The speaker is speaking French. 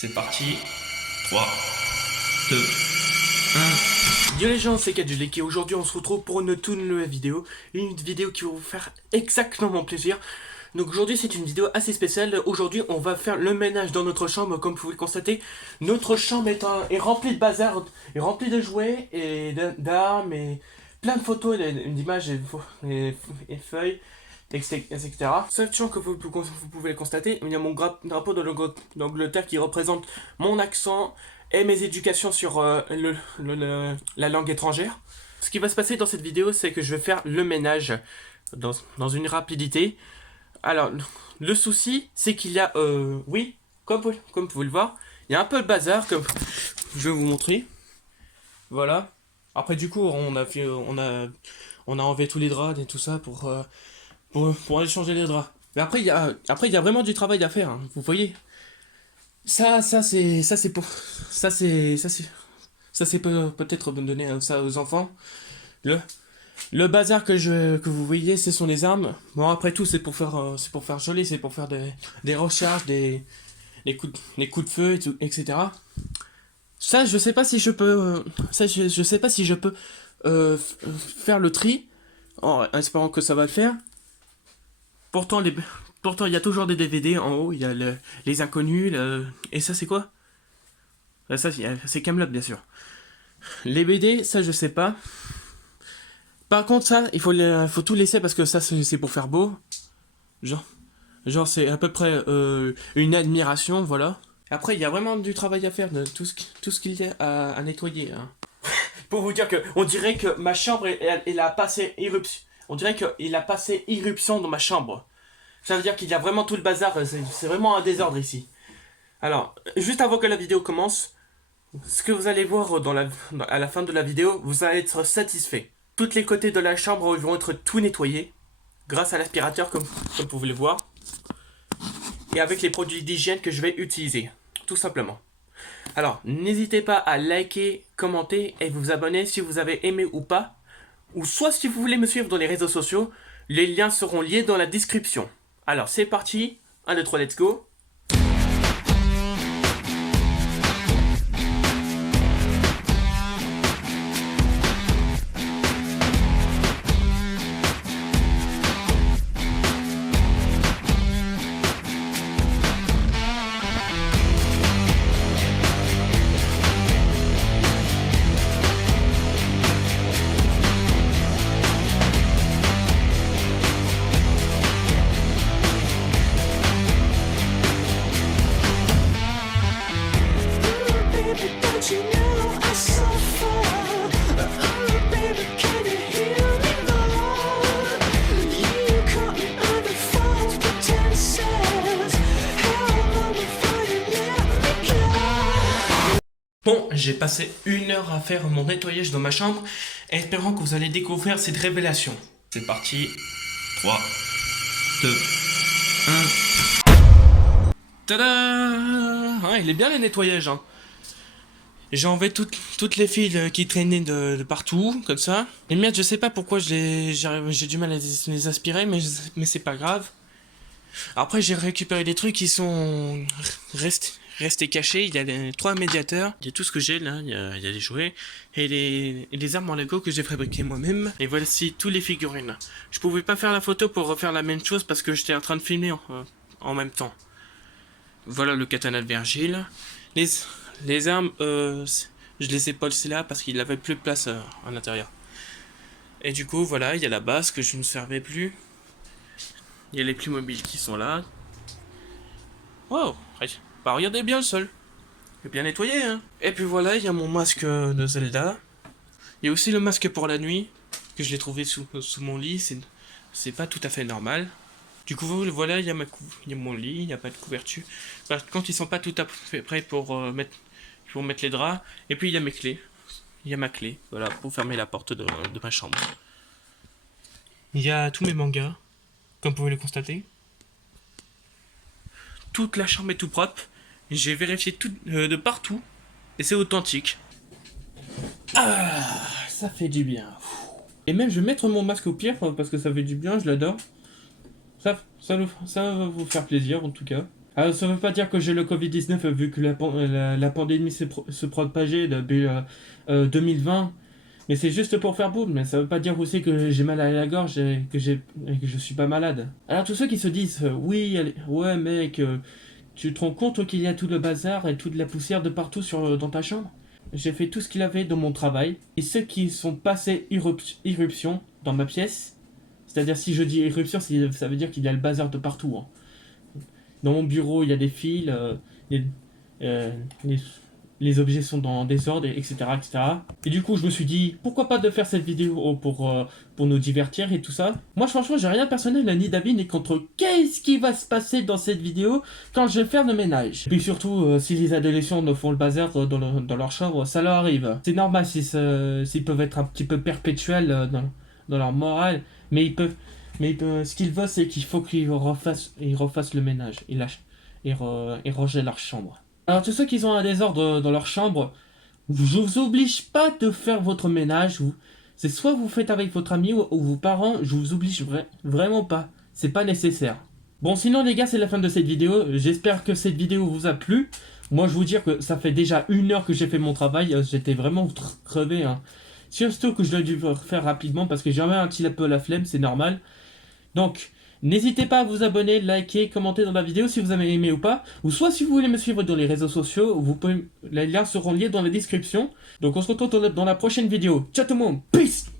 C'est parti. 3, 2, 1. Yo les gens, c'est Kadjulek et aujourd'hui on se retrouve pour une toute nouvelle vidéo. Une vidéo qui va vous faire exactement plaisir. Donc aujourd'hui c'est une vidéo assez spéciale. Aujourd'hui on va faire le ménage dans notre chambre. Comme vous pouvez le constater, notre chambre est remplie de bazar, est remplie de jouets et d'armes et plein de photos, d'images et feuilles, etc. Sachant que vous pouvez le constater, il y a mon drapeau de l'Angleterre qui représente mon accent et mes éducations sur la langue étrangère. Ce qui va se passer dans cette vidéo, c'est que je vais faire le ménage dans une rapidité. Alors, le souci, c'est qu'il y a, oui, comme vous pouvez le voir, il y a un peu de bazar, comme je vais vous montrer. Voilà. Après, du coup, on a enlevé tous les draps et tout ça pour aller changer les draps. Mais après, il y a vraiment du travail à faire, hein, vous voyez. Ça c'est pour, ça c'est peut-être donner ça aux enfants. Le, le bazar que vous voyez, ce sont les armes. Bon, après tout, c'est pour faire joli, c'est pour faire des recharges, des coups de feu, et tout, etc. Ça, je sais pas si je peux, je sais pas si je peux faire le tri, en espérant que ça va le faire. Pourtant, pourtant, il y a toujours des DVD en haut, il y a les inconnus, et ça c'est quoi? Ça c'est Camelot bien sûr. Les BD, ça je sais pas. Par contre ça, faut tout laisser parce que ça c'est pour faire beau. Genre, c'est à peu près une admiration, voilà. Après il y a vraiment du travail à faire de tout ce qu'il y a à nettoyer, hein. Pour vous dire que on dirait que ma chambre elle a passé éruption. On dirait qu'il a passé irruption dans ma chambre. Ça veut dire qu'il y a vraiment tout le bazar, c'est vraiment un désordre ici. Alors, juste avant que la vidéo commence, ce que vous allez voir à la fin de la vidéo, vous allez être satisfait. Tous les côtés de la chambre vont être tout nettoyés, grâce à l'aspirateur comme vous pouvez le voir, et avec les produits d'hygiène que je vais utiliser, tout simplement. Alors, n'hésitez pas à liker, commenter et vous abonner si vous avez aimé ou pas, ou soit si vous voulez me suivre dans les réseaux sociaux, les liens seront liés dans la description. Alors c'est parti, 1, 2, 3, let's go. Bon, j'ai passé 1 heure à faire mon nettoyage dans ma chambre, espérant que vous allez découvrir cette révélation. C'est parti. 3, 2, 1. Tada! Ouais, il est bien le nettoyage, hein. J'ai enlevé toutes les fils qui traînaient de partout, comme ça. Les miettes, je sais pas pourquoi j'ai du mal à les aspirer, mais c'est pas grave. Après, j'ai récupéré des trucs qui sont restés cachés. Il y a les 3 médiateurs. Il y a tout ce que j'ai là. Il y a les jouets. Et les armes en Lego que j'ai fabriquées moi-même. Et voici tous les figurines. Je pouvais pas faire la photo pour refaire la même chose parce que j'étais en train de filmer en même temps. Voilà le katana de Virgile. Les armes, je les ai polsées là parce qu'il avait plus de place à l'intérieur. Et du coup, voilà, il y a la base que je ne servais plus. Il y a les plus mobiles qui sont là. Wow, bah regardez bien le sol. Il est bien nettoyé, hein. Et puis voilà, il y a mon masque de Zelda. Il y a aussi le masque pour la nuit, que je l'ai trouvé sous mon lit. C'est pas tout à fait normal. Du coup, voilà, il y a mon lit, il n'y a pas de couverture. Par contre, ils sont pas tout à fait prêts pour mettre les draps. Et puis, il y a mes clés. Il y a ma clé, voilà, pour fermer la porte de ma chambre. Il y a tous mes mangas, comme vous pouvez le constater. Toute la chambre est tout propre. J'ai vérifié tout de partout. Et c'est authentique. Ah, ça fait du bien. Et même, je vais mettre mon masque au pire, parce que ça fait du bien, je l'adore. Ça va vous faire plaisir, en tout cas. Alors, ça veut pas dire que j'ai le Covid-19 vu que la pandémie se propageait depuis 2020. Mais c'est juste pour faire boum, mais ça veut pas dire aussi que j'ai mal à la gorge et que je suis pas malade. Alors tous ceux qui se disent oui, ouais mec, tu te rends compte qu'il y a tout le bazar et toute la poussière de partout dans ta chambre? J'ai fait tout ce qu'il avait dans mon travail. Et ceux qui sont passés irruption dans ma pièce, c'est-à-dire si je dis irruption, ça veut dire qu'il y a le bazar de partout, hein. Dans mon bureau, il y a des fils, les, euh, les, les objets sont dans désordre, etc., etc. Et du coup, je me suis dit, pourquoi pas de faire cette vidéo pour nous divertir et tout ça. Moi, franchement, j'ai rien de personnel ni d'avis ni contre qu'est-ce qui va se passer dans cette vidéo quand je vais faire le ménage. Et puis surtout, si les adolescents ne font le bazar dans leur chambre, ça leur arrive. C'est normal s'ils peuvent être un petit peu perpétuels dans leur morale, mais ce qu'ils veulent, c'est qu'il faut ils refassent le ménage et ranger leur chambre. Alors, tous ceux qui ont un désordre dans leur chambre, je vous oblige pas de faire votre ménage. C'est soit vous faites avec votre ami ou vos parents, je vous oblige vraiment pas. C'est pas nécessaire. Bon, sinon, les gars, c'est la fin de cette vidéo. J'espère que cette vidéo vous a plu. Moi, je vous dire que ça fait déjà 1 heure que j'ai fait mon travail. J'étais vraiment crevé, hein. Surtout que je l'ai dû faire rapidement parce que j'avais un petit peu la flemme, c'est normal. Donc, n'hésitez pas à vous abonner, liker, commenter dans la vidéo si vous avez aimé ou pas. Ou soit si vous voulez me suivre dans les réseaux sociaux, les liens seront liés dans la description. Donc on se retrouve dans la prochaine vidéo. Ciao tout le monde, peace!